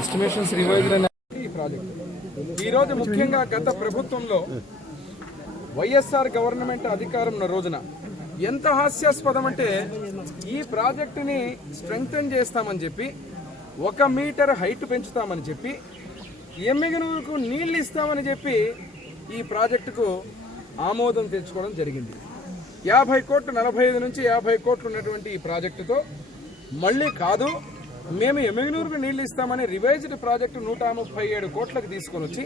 Estimations revise ఈ project ఈరోజు ముఖ్యంగా గత ప్రభుత్వంలో వైఎస్ఆర్ గవర్నమెంట్ అధికారం ఉన్న రోజున ఎంత హాస్యాస్పదం అంటే ఈ ప్రాజెక్టుని స్ట్రెంగ్తన్ చేస్తామని చెప్పి 1 మీటర్ హైట్ పెంచుతామని చెప్పి ఎమ్మిగనూరుకు నీళ్లు ఇస్తామని చెప్పి ఈ ప్రాజెక్టుకు ఆమోదం తెచ్చుకోవడం జరిగింది. 50 కోట్లు 45 నుంచి 50 కోట్లు ఉన్నటువంటి ఈ ప్రాజెక్టుతో మళ్ళీ కాదు మేము ఎమ్మిగనూరుకు నీళ్లు ఇస్తామని రివైజ్డ్ ప్రాజెక్టు 137 కోట్లకు తీసుకొని వచ్చి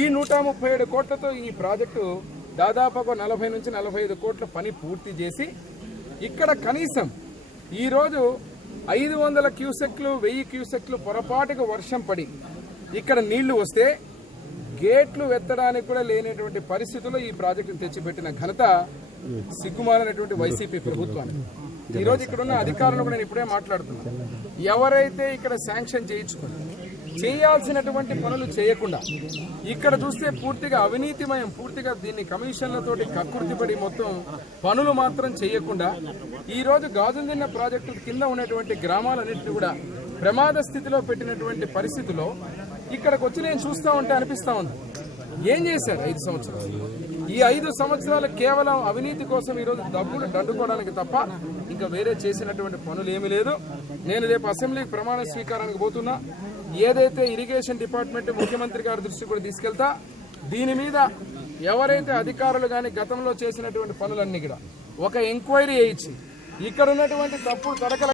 ఈ 137 కోట్లతో ఈ ప్రాజెక్టు దాదాపుగా 40 నుంచి 45 కోట్ల పని పూర్తి చేసి ఇక్కడ కనీసం ఈరోజు 500 క్యూసెక్లు 1000 క్యూసెక్లు పొరపాటుగా వర్షం పడి ఇక్కడ నీళ్లు వస్తే గేట్లు ఎత్తడానికి కూడా లేనటువంటి పరిస్థితుల్లో ఈ ప్రాజెక్టును తెచ్చిపెట్టిన ఘనత సిగ్గుమాలినటువంటి వైసీపీ ప్రభుత్వానికి. ఈరోజు ఇక్కడ ఉన్న అధికారులు కూడా నేను ఇప్పుడే మాట్లాడుతున్నాను. ఎవరైతే ఇక్కడ శాంక్షన్ చేయించుకుని చేయాల్సినటువంటి పనులు చేయకుండా ఇక్కడ చూస్తే పూర్తిగా అవినీతిమయం, పూర్తిగా దీన్ని కమిషన్లతోటి కక్కుర్తిపడి మొత్తం పనులు మాత్రం చేయకుండా ఈరోజు గాజుల్దిన్న ప్రాజెక్టు కింద ఉన్నటువంటి గ్రామాలన్నింటినీ కూడా ప్రమాద స్థితిలో పెట్టినటువంటి పరిస్థితిలో ఇక్కడికి వచ్చి నేను చూస్తూ ఉంటే అనిపిస్తూ ఉంది ఏం చేశారు 5 సంవత్సరాలు. ఈ 5 సంవత్సరాలు కేవలం అవినీతి కోసం ఈరోజు డబ్బులు దండుకోవడానికి తప్ప ఇంకా వేరే చేసినటువంటి పనులు ఏమీ లేదు. నేను రేపు అసెంబ్లీకి ప్రమాణ స్వీకారానికి పోతున్నా. ఏదైతే ఇరిగేషన్ డిపార్ట్మెంట్ ముఖ్యమంత్రి గారి దృష్టికి కూడా తీసుకెళ్తా దీని మీద ఎవరైతే అధికారులు కానీ గతంలో చేసినటువంటి పనులన్నీ కూడా ఒక ఎంక్వైరీ చేయించి ఇక్కడ ఉన్నటువంటి తప్పుడు తడకల